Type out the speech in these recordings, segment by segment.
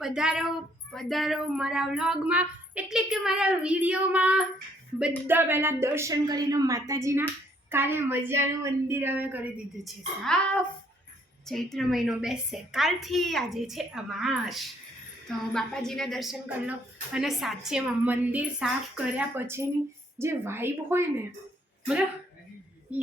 પધારો પધારો મારા વ્લોગમાં, એટલે કે મારા વિડીયોમાં. બધા પહેલાં દર્શન કરી લો માતાજીના. કાલે મજાનું મંદિર હવે કરી દીધું છે સાફ. ચૈત્ર મહિનો બેસશે કાલથી, આજે છે અમાસ. તો બાપાજીના દર્શન કરી લો. અને સાચેમાં મંદિર સાફ કર્યા પછીની જે વાઇબ હોય ને, બરાબર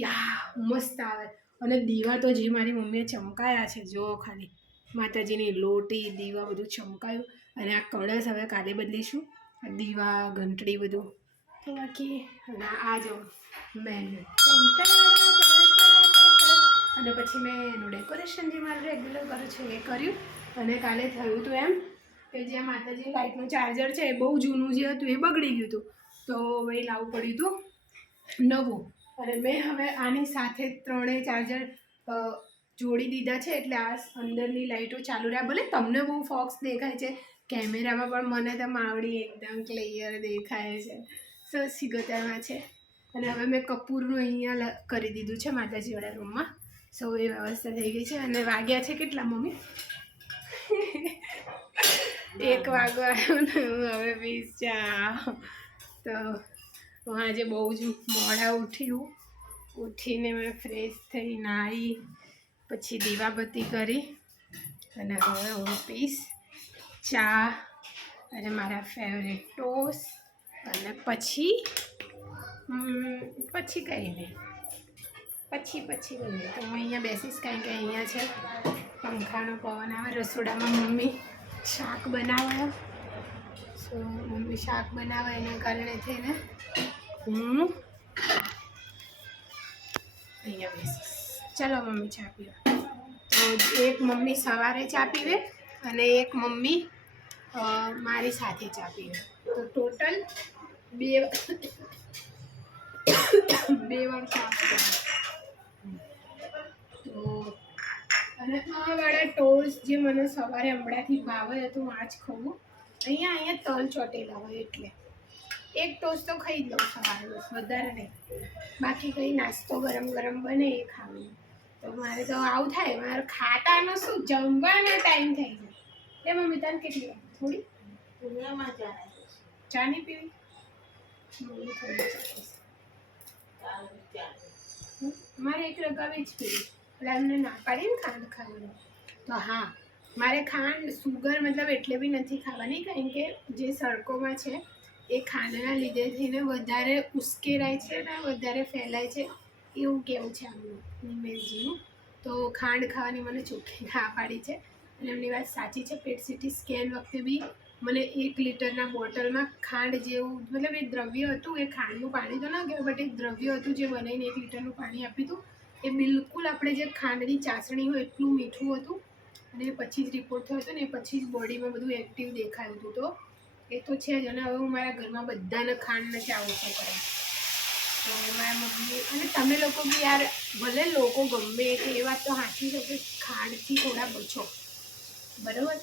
યા મસ્ત આવે. અને દીવા તો જે મારી મમ્મીએ ચમકાયા છે, જો ખાલી માતાજીની લોટી દીવા બધું ચમકાયું. અને આ કળશ હવે કાલે બદલીશું, દીવા ઘંટડી બધું. તો બાકી અને આ જો મેન, અને પછી મેં એનું ડેકોરેશન જે મારું રેગ્યુલર કરું છું એ કર્યું. અને કાલે થયું હતું એમ કે જે માતાજી લાઇટનું ચાર્જર છે એ બહુ જૂનું જે હતું એ બગડી ગયું હતું, તો વળી લાવવું પડ્યું હતું નવું. અને મેં હવે આની સાથે ત્રણેય ચાર્જર જોડી દીધા છે, એટલે આ અંદરની લાઇટો ચાલુ રહ્યા. ભલે તમને બહુ ફોક્સ દેખાય છે કેમેરામાં, પણ મને તો માવડી એકદમ ક્લિયર દેખાય છે. સસી ગતામાં છે. અને હવે મેં કપૂરનું અહીંયા કરી દીધું છે માતાજીવાળા રૂમમાં. સો એ વ્યવસ્થા થઈ ગઈ છે. અને વાગ્યા છે કેટલા મમ્મી? 1 વાગવા હવે 20 ચા. તો હું આજે બહુ જ મોડા ઉઠીને મેં ફ્રેશ થઈ, નાહી, પછી દીવાબત્તી કરી. અને હવે હું પીશ ચા અને મારા ફેવરેટ ટોસ્ટ. અને પછી કંઈ નહીં, પછી તો હું અહીંયા બેસીશ, કારણ કે અહીંયા છે પંખાનો પવન આવે. રસોડામાં મમ્મી શાક બનાવે, સો મમ્મી શાક બનાવે એના કારણે થઈને હું અહીંયા બેસીશ. ચાલો મમ્મી ચા પીવા. તો એક મમ્મી સવારે ચા પીવે અને એક મમ્મી મારી સાથે ચા પીવે. તો ટોટલ 2 વાર ચા પીવે. તો અને આ વાળા ટોસ્ટ જે મને સવારે હમણાંથી ભાવે હતું, આ જ ખાવું. અહીંયા તલ ચોટેલા હોય એટલે એક ટોસ્ટ તો ખાઈ જ લઉં સવારે, બસ વધારે નહીં. બાકી કંઈ નાસ્તો ગરમ ગરમ બને એ ખાવું. તો મારે તો આવું થાય, મારે ખાતાનો શું જમવાનો ટાઈમ થઈ જાય. એ મમ્મી તને કેટલી થોડી દુનિયામાં ચા નહીં પીવી? મમ્મી થોડી મારે એક રગાવી જ પીવી, એટલે એમને ના પાડી ને ખાંડ ખાવાનું. તો હા, મારે ખાંડ સુગર મતલબ એટલે બી નથી ખાવાની, કારણ કે જે સડકોમાં છે એ ખાંડના લીધે થઈને વધારે ઉશ્કેરાય છે ને વધારે ફેલાય છે, એવું કેવું છે આમનું નિમેશજીનું. તો ખાંડ ખાવાની મને ચોખ્ખી ના પાડી છે. અને એમની વાત સાચી છે. પેટ સીટી સ્કેન વખતે બી મને 1 લીટરના બોટલમાં ખાંડ જેવું, મતલબ એ દ્રવ્ય હતું, એ ખાંડનું પાણી તો ના કહેવાય, બટ એ દ્રવ્ય હતું જે બનાવીને 1 લીટરનું પાણી આપ્યું હતું. એ બિલકુલ આપણે જે ખાંડની ચાસણી હોય એટલું મીઠું હતું. અને પછી જ રિપોર્ટ થયો હતો ને, પછી જ બોડીમાં બધું એક્ટિવ દેખાયું હતું. તો એ તો છે જ. અને હવે હું મારા ઘરમાં બધાને ખાંડ નથી આવતું કરે. તો મારા મમ્મી અને તમે લોકો બી યાર, ભલે લોકો ગમે કે એ વાત તો સાચી છે કે ખાંડથી થોડા બચો, બરાબર.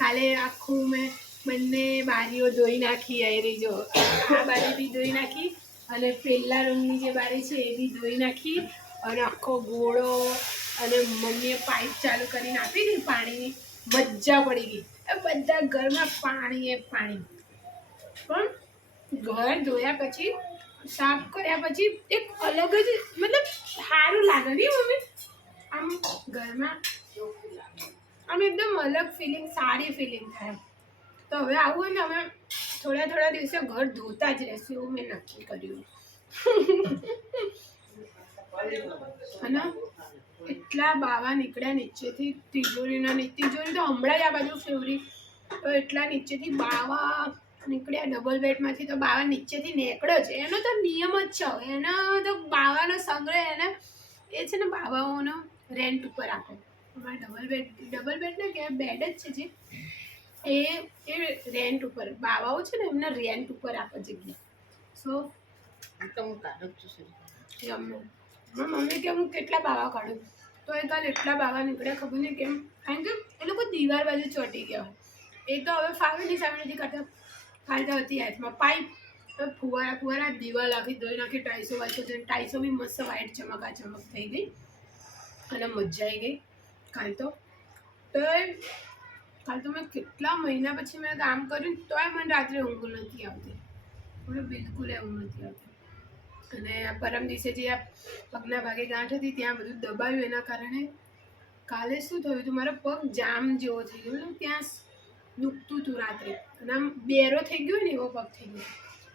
કાલે આખું મેં બંને બારીઓ ધોઈ નાખી, આવી જો આ બારી બી ધોઈ નાખી, અને પહેલા રૂમની જે બારી છે એ બી ધોઈ નાખી. અને આખો ગોળો, અને મમ્મીએ પાઇપ ચાલુ કરીને આપી દીધી પાણીની, મજા પડી ગઈ. બધા ઘરમાં પાણી. પણ ઘર ધોયા પછી, સાફ કર્યા પછી એક અલગ જ મતલબ સારું લાગે નહીં મમ્મી? આમ ઘરમાં આમ એકદમ અલગ ફિલિંગ, સારી ફિલિંગ થાય. તો હવે આવું હોય ને, અમે થોડા દિવસે ઘર ધોતા જ રહેશું એવું મેં નક્કી કર્યું. અને એટલા બાવા નીકળ્યા નીચેથી તિજોરી તો હમણાં જ આ બાજુ ફેવરી, તો એટલા નીચેથી બાવા નીકળ્યા ડબલ બેડમાંથી. તો બાવા નીચેથી નીકળ્યો છે, એનો તો નિયમ જ છે. એનો તો બાવાનો સંગ્રહ, એને એ છે ને બાવાઓનો રેન્ટ ઉપર આપો. અમારે ડબલ બેડ ને કે બેડ જ છે જે એ રેન્ટ ઉપર બાવાઓ છે ને, એમને રેન્ટ ઉપર આપે જગ્યા. સો તો હું કાઢું છું મમ્મી કે હું કેટલા બાવા કાઢું, તો એ કાલ એટલા બાવા નીકળ્યા ખબર નહીં કેમ, કારણ કે એ લોકો દીવાલ બાજુ ચોંટી ગયા હોય. એ તો હવે ફાવે નહીં, સામે નથી કરતા. કાલ તો હતી હાથમાં પાઇપ, ફુવારા દીવાલ આખી ધોઈ નાખી. ટાઈસો બી મસ્ત વાઇટ ચમક થઈ ગઈ. અને મજા આવી ગઈ કાલ તો. કાલ તો મેં કેટલા મહિના પછી મેં કામ કર્યું તોય મને રાત્રે ઊંઘ નથી આવતી, મને બિલકુલ ઊંઘ નથી આવતી. અને પરમ દિવસે જે આ પગના ભાગે ગાંઠ હતી ત્યાં બધું દબાવ્યું, એના કારણે કાલે શું થયું હતું, મારો પગ જામ જેવો થઈ ગયો, ત્યાં દુખતું હતું રાત્રે, અને આમ બેરો થઈ ગયો ને એવો પગ થઈ ગયો.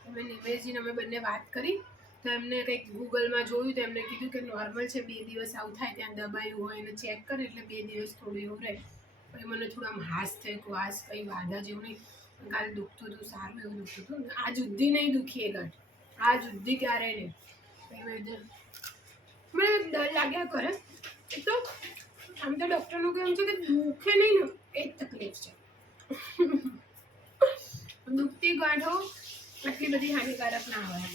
અમે નિમેશજીને અમે બંને વાત કરી તો એમને કંઈક ગૂગલમાં જોયું તો એમને કીધું કે નોર્મલ છે, 2 દિવસ આવું થાય, ત્યાં દબાયું હોય અને ચેક કરે એટલે 2 દિવસ થોડું એવું રહે. પછી મને થોડું આમ હાસ થયું કે હાસ કંઈ વાંધા જેવું નહીં, કાલે દુખતું હતું, સારું એવું દુખતું હતું. આ જુદ્દી નહીં દુખી એ ગાંઠ, આ જુદ્દી ક્યારે નહીં. મને ડર લાગ્યા કરે, એક તો આમ તો ડૉક્ટરનું કહેવું છે કે દુખે નહીં ને એ જ તકલીફ છે. દુખતી ગાંઠો આટલી બધી હાનિકારક ના હોય.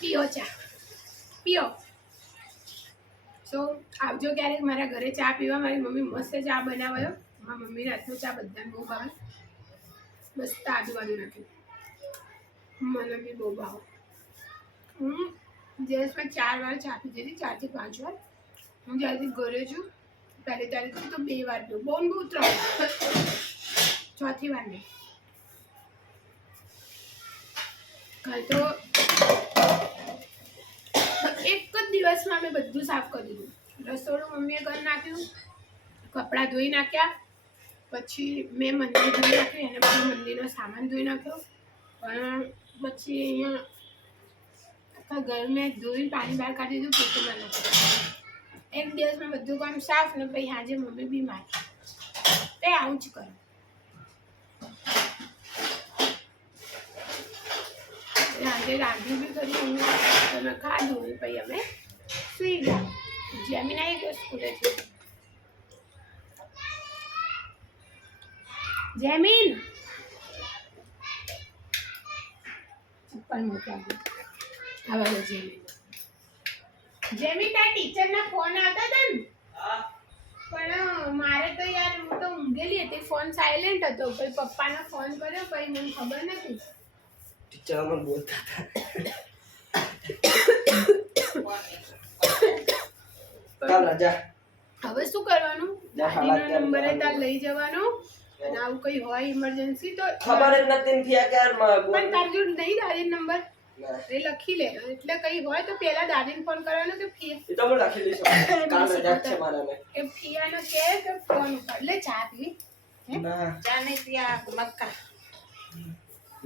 પીઓ ચા, પીઓ. સો આવજો ક્યારેક મારા ઘરે ચા પીવા. મારી મમ્મી મસ્ત ચા બનાવ્યો, મારા મમ્મીને હાથનો ચા બધાને બહુ ભાવે, મસ્ત આજુબાજુ નાખ્યું, મને બી બહુ ભાવે. હું દિવસમાં 4 વાર ચા પીધી હતી, 4 થી 5 વાર. હું જ્યારથી ઘરે છું 1લી તારીખથી તો 2 વાર પીવું, બહુ 3, ચોથી વાર નહીં. કાલ તો એક જ દિવસમાં અમે બધું સાફ કરી દીધું. રસોડું મમ્મીએ કરી નાખ્યું, કપડાં ધોઈ નાખ્યા, પછી મેં મંદિર ધોઈ નાખ્યું, એને બધું મંદિરનો સામાન ધોઈ નાખ્યો. પણ પછી અહીંયા આખા ઘર મેં ધોઈને પાણી બહાર કાઢી દીધું, પોતું નાખ્યું. એક દિવસમાં બધું કામ સાફ ને પછી આજે મમ્મી બીમાર, તે આવું જ કરે. આજે રાંધ્યું બી કરી, અમે ખાધું, પછી અમે સુઈ ગયા. જેમીન આવી ગયો સ્કૂલેથી. જેમીન ચપ્પલ મૂક્યા. હવે જેમીન તારા ટીચરના ફોન આવતા હતા ને, પણ મારે તો યાર હું તો ઊંઘેલી હતી, ફોન સાયલેન્ટ હતો. પછી પપ્પાને ફોન કર્યો, પછી મને ખબર નથી. ટીચર મને બોલતા હતા. કાલ રાજા હવે શું કરવાનું, દાદીનો નંબર તાર લઈ જવાનો, અને આવું કઈ હોય ઇમરજન્સી તો ખબર જ નથી ને કે યાર પણ તાર જો નહીં દાદીનો નંબર એ લખી લે, એટલે કઈ હોય તો પેલા દાદીને ફોન કરવાનો કે ફી એ તો હું લખી લઈશ. કાલ રજા છે મારા મે કે ફિયાનો કે તો ફોન ઉપર લે. ચા પી ના ચા નહીં પીયા મક્કા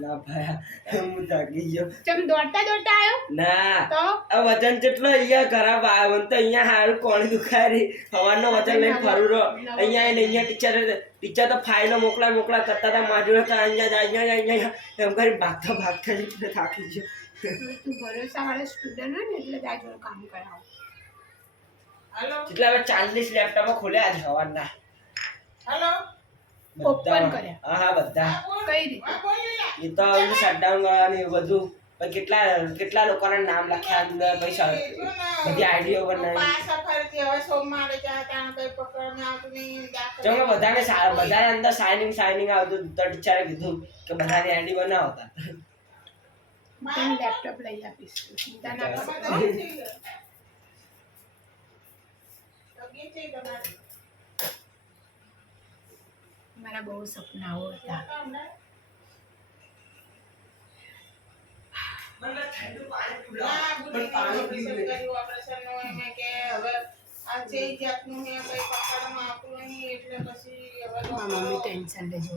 ના ભાઈ હું થાકી ગયો. ચમ દોડતા આવ્યો ના તો આ વજન જેટલો અહીંયા ખરાબ આવ્યો તો અહીંયા હારું કોણ દુખાય રે. હવાનો વજન લઈને ફરું રહો અહીંયા ને અહીંયા. ટીચર તો ફાઇલો મોકલા કરતા હતા, મારી અહીંયા એમ કરી ભાગતા એટલે થાકી ગયો. તું ભરોસાવાળા સ્ટુડન્ટ હોય ને એટલે તારા જોડે કામ કરાવો. એટલે હવે 40 લેપટોપ ખોલ્યા છે હવારના. ઓપન કર્યા? હા બધા. કઈ રીતે? એ તો શટડાઉન કરવાની બધું. કેટલા લોકોના નામ લખ્યા અંદર, પૈસા બધી આઈડીઓ બનાવી. બધાને અંદર સાઇનિંગ આવતું તો ટીચરે કીધું કે બધાની આઈડી બનાવતા. લેપટોપ લઈ આપીશ, ચિંતા ના કરો. મારા બહુ સપનાઓ હતા. મમ્મી ટેન્શન લેજો.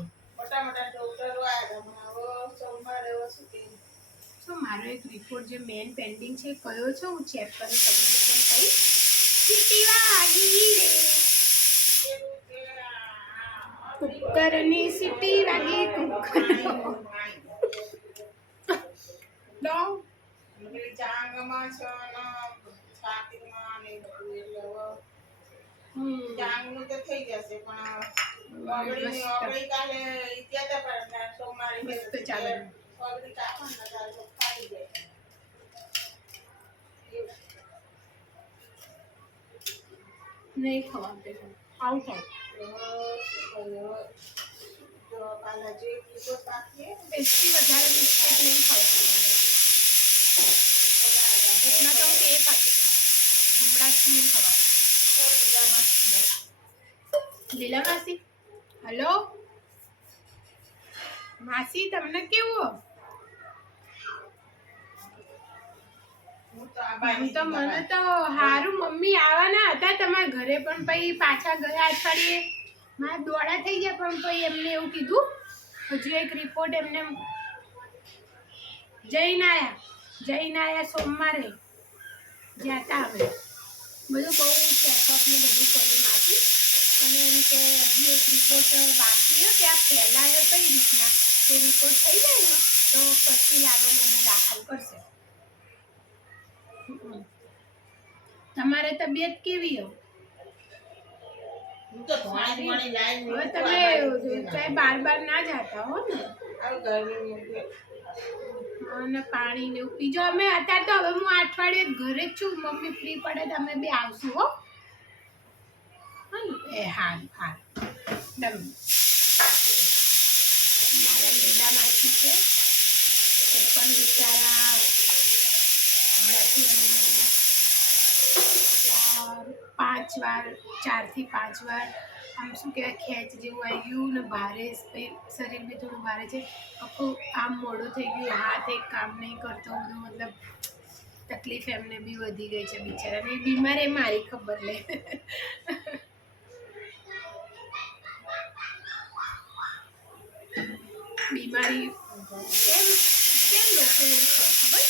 મારો એક રિપોર્ટ જે મેન પેન્ડિંગ છે કયો છે હું ચેક કરી તમને પણ કઈ સીટી વાગી રે, કુકરની સીટી વાગી, કુકર ડોંગ ચાંગમાં છે ને છાતીમાં ને બધું, એટલે ચાંગનું તો થઈ જશે પણ ઓગળી કાલે ઇત્યાતા પર સોમવારે મસ્ત ચાલે. ઓગળી કાપવાના તો ખાઈ જાય. નહીં ખવાતે આવું થાય. બેસથી વધારે બિસ્કિટ નહીં ખવાય. એટલા તો હું એ ખાતી હમણાં જ નહીં ખવાય. લીલા માસી, હલો માસી, તમને કેવું? આમ તો મને તો હારું મમ્મી આવવાના હતા તમારા ઘરે, પણ પછી પાછા ગયા અઠવાડિયે મારા દોડા થઈ ગયા, પણ પછી એમને એવું કીધું હજુ એક રિપોર્ટ એમને જઈને આયા સોમવારે ગયા હતા. અમે બધું બહુ ચેકઅપ ને બધું કરી નાખ્યું, અને એમ કે હજુ એક રિપોર્ટ બાકી છે, ત્યાં ફેલાયો કઈ રીતના એ રિપોર્ટ થઈ જાય ને તો પછી લાગો મને દાખલ કરશે. તમારે તબિયત કેવી હો? હવે તમે કઈ બાર ના જતા હો ને, અને પાણી ને પીજો. અમે અત્યારે તો હવે હું અઠવાડિયે ઘરે જ છું, મમ્મી ફ્રી પડે તો અમે બે આવશું હો. એ હાલ મારા લીલા માસી છે, એ પણ બિચારા હમણાંથી 4 થી 5 વાર આમ શું કહેવાય ખેંચ જેવું આવી ગયું ને, ભારે શરીર બી થોડું ભારે છે, આખું આમ મોડું થઈ ગયું, હાથ એક કામ નહીં કરતો, બધું મતલબ તકલીફ એમને બી વધી ગઈ છે બિચારાને. એ બીમાર એ મારી ખબર લે. બીમારી કેમ લોકો એવું કહે ખબર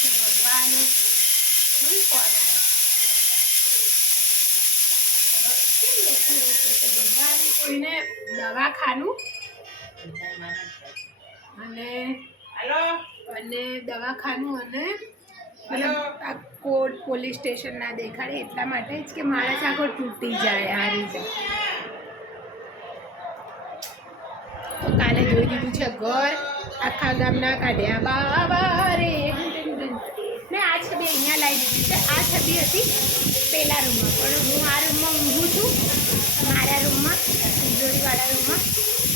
કે ભગવાન શું કોણ આવે, કેમ લોકો એવું કહે કે ભગવાન કોઈને દવાખાનું અને દવાખાનું અને મતલબ આ કોર્ટ પોલીસ સ્ટેશન ના દેખાડે, એટલા માટે જ કે માણસ આખો તૂટી જાય, હારી જાય. કાલે જોઈ દીધું છે ઘર આખા ગામના કાઢ્યા બાબા રે. મેં આ છબી અહીંયા લાવી દીધી છે. આ છબી હતી પેલા રૂમમાં, પણ હું આ રૂમમાં ઊંઘું છું, મારા રૂમમાં તિજોરીવાળા રૂમમાં.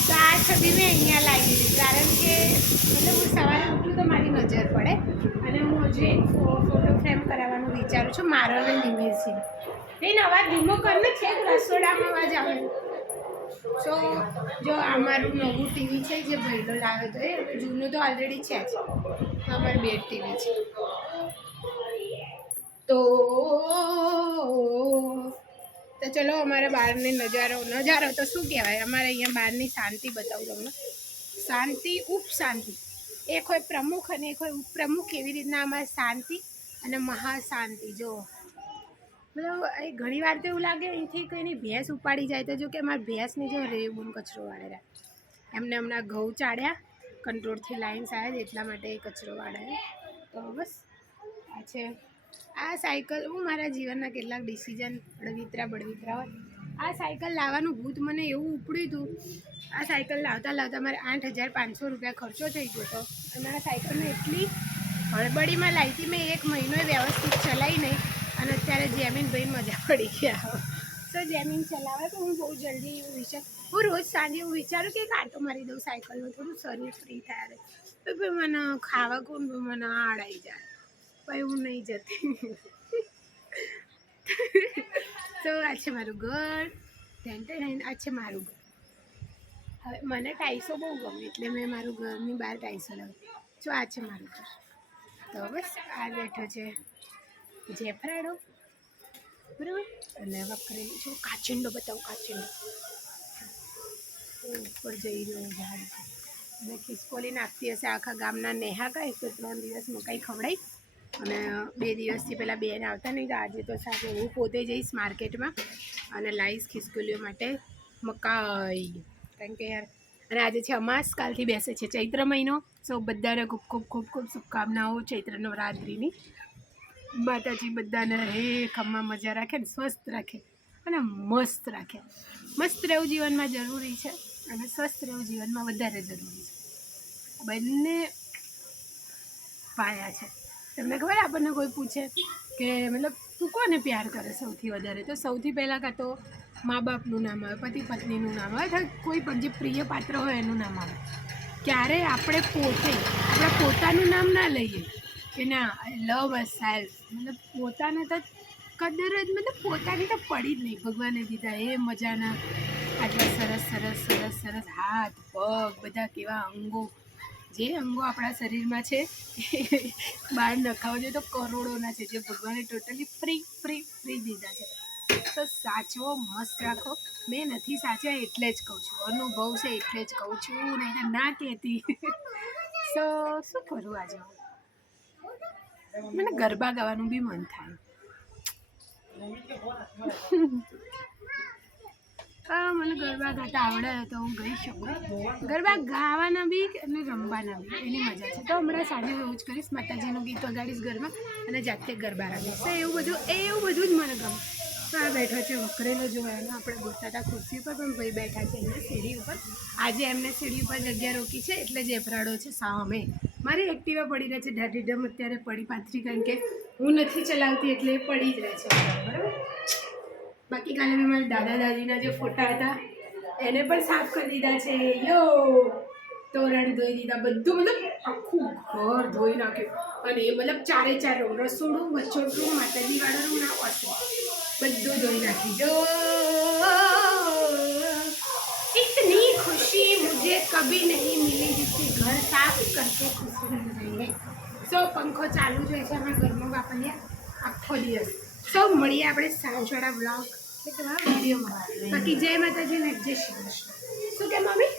તો આ છબી મેં અહીંયા લાવી દીધી, કારણ કે મતલબ હું સવારે ઉઠું તો મારી નજર પડે, અને હું હજુ એક ફોટો ફ્રેમ કરાવવાનું વિચારું છું મારો અને નિમેશજીનો. નહીં અવાજ ધીમો કરીને છે, રસોડામાં અવાજ આવે. સો જો અમારું નવું ટીવી છે જે ભાઈલો લાવ્યો હતો, એ જૂનું તો ઓલરેડી છે જ, તો અમારું બેડ ટીવી છે. તો ચલો અમારા બહારની નજારો તો શું કહેવાય, અમારે અહીંયા બહારની શાંતિ બતાવું તમને. શાંતિ ઉપશાંતિ, એક હોય પ્રમુખ અને એક હોય ઉપપ્રમુખ, એવી રીતના અમારે શાંતિ અને મહાશાંતિ. જો મતલબ ઘણી વાર તો એવું લાગે અહીંથી કોઈની ભેંસ ઉપાડી જાય તો, જો કે અમારી ભેંસની જો રેવું કચરો વાળેલા, એમને હમણાં ઘઉં ચાડ્યા કંટ્રોલથી લાઈન્સ આવ્યા એટલા માટે એ કચરો વાળાય. તો બસ આ છે આ સાયકલ. હું મારા જીવનના કેટલાક ડિસિઝન બળવિતરા હોય. આ સાયકલ લાવવાનું ભૂત મને એવું ઉપડ્યું હતું, આ સાયકલ લાવતા મારે 8,500 રૂપિયા ખર્ચો થઈ ગયો હતો. અને આ સાયકલને એટલી હળબડીમાં લાવી હતી, મેં 1 મહિનો વ્યવસ્થિત ચલાવી નહીં, અને અત્યારે જેમીનભાઈ મજા પડી ગયા. તો જેમીન ચલાવે તો હું બહુ જલ્દી એવું હું રોજ સાંજે એવું વિચારું કે આંટો મારી દઉં સાયકલમાં, થોડું શરીર ફ્રી થાય. તો ભાઈ મને ખાવા કોણ, મને આડ આવી જાય, ભાઈ હું નહીં જતી. તો આ છે મારું ઘર, આ છે મારું ઘર. હવે મને ટાઈસો બહુ ગમે એટલે મેં મારું ઘરની બહાર ટાઈસો લાવી. જો આ છે મારું ઘર. તો બસ આ બેઠો છે જેફરાડો, બરાબર, અને વખરેલું છું. કાચિંડો બતાવું, કાચિંડો ઉપર જઈ રહ્યો ઝાડ છે, અને ખિસકોલી નાખતી હશે. આખા ગામના નેહા કહે તો 3 દિવસ મકાઈ ખવડાવી, અને 2 દિવસથી પહેલાં બેન આવતા નહીં, તો આજે તો સાથે હું પોતે જઈશ માર્કેટમાં અને લાવીશ ખિસકોલીઓ માટે મકાઈ, કારણ કે યાર. અને આજે છે અમાસ, કાલથી બેસે છે ચૈત્ર મહિનો. સૌ બધાને ખૂબ ખૂબ ખૂબ ખૂબ શુભકામનાઓ ચૈત્ર નવરાત્રિની. માતાજી બધાને હે ખમ્મા મજા રાખે ને, સ્વસ્થ રાખે અને મસ્ત રાખે. મસ્ત રહેવું જીવનમાં જરૂરી છે, અને સ્વસ્થ રહેવું જીવનમાં વધારે જરૂરી છે. બંને પાયા છે. તમને ખબર, આપણને કોઈ પૂછે કે મતલબ તું કોને પ્યાર કરે સૌથી વધારે, તો સૌથી પહેલાં કાં તો મા બાપનું નામ આવે, પતિ પત્નીનું નામ આવે, અથવા કોઈ પણ જે પ્રિય પાત્ર હોય એનું નામ આવે. ક્યારે આપણે આપણા પોતાનું નામ ના લઈએ કે ના આઈ લવ અ સેલ્ફ, મતલબ પોતાને તો કદર જ મતલબ પોતાની તો પડી જ નહીં, ભગવાને દીધા એ મજાના આટલા સરસ સરસ સરસ સરસ હાથ પગ બધા કેવા અંગો, જે અંગો આપણા શરીરમાં છે એ બહાર નખાવા જોઈએ તો કરોડોના છે, જે ભગવાને ટોટલી ફ્રી ફ્રી ફ્રી દીધા છે. તો સાચવો, મસ્ત રાખો. મેં નથી સાચવ્યા એટલે જ કહું છું, અનુભવ છે એટલે જ કહું છું, નહીં તો ના કહેતી. સો શું કરું આજે, મને ગરબા ગાવાનું બી મન થાય. મને ગરબા ગાતા આવડે તો હું ગઈ શકું. ગરબા ગાવાના બી અને રમવાના બી એની મજા છે. તો હમણાં સાંજે એવું જ કરીશ, માતાજીનું ગીત વગાડીશ ઘરમાં અને જાતે ગરબા રમીશ. તો એવું બધું જ મને ગમે. તો આ બેઠા છે વકરેલો જોવાનો, આપણે ગોતા હતા ખુરશી ઉપર, પણ ભાઈ બેઠા છે અહીંયા સીડી ઉપર. આજે એમને સીડી ઉપર જગ્યા રોકી છે એટલે જેફરાડો છે સામે. મારી એક્ટિવા પડી રહે છે ઢાઢીઢમ, અત્યારે પડી પાથરી, કારણ કે હું નથી ચલાવતી એટલે એ પડી જ રહે છે, બરાબર. બાકી કાલે મેં મારા દાદા દાદીના જે ફોટા હતા એને પણ સાફ કરી દીધા છે. યો તોરણ ધોઈ દીધા, બધું મતલબ આખું ઘર ધોઈ નાખ્યું. અને એ મતલબ 4 રૂમ, રસોડું, વચોટું, માતાજી વાળો રૂમ ના ઓછું બધું ધોઈ નાખી. જો इतनी खुशी मुझे कभी नहीं मिली जितनी घर साफ करके खुशी मिल रही है. સો પંખો ચાલુ જ હોય છે અમારા ઘરમાં વાપરીએ આખો દિવસ. સો મળીએ આપણે સાંજવાળા બ્લોગ કે તમારા વિડીયોમાં. બાકી જય માતાજી ને જય શ્રી કૃષ્ણ. શું કે મમ્મી?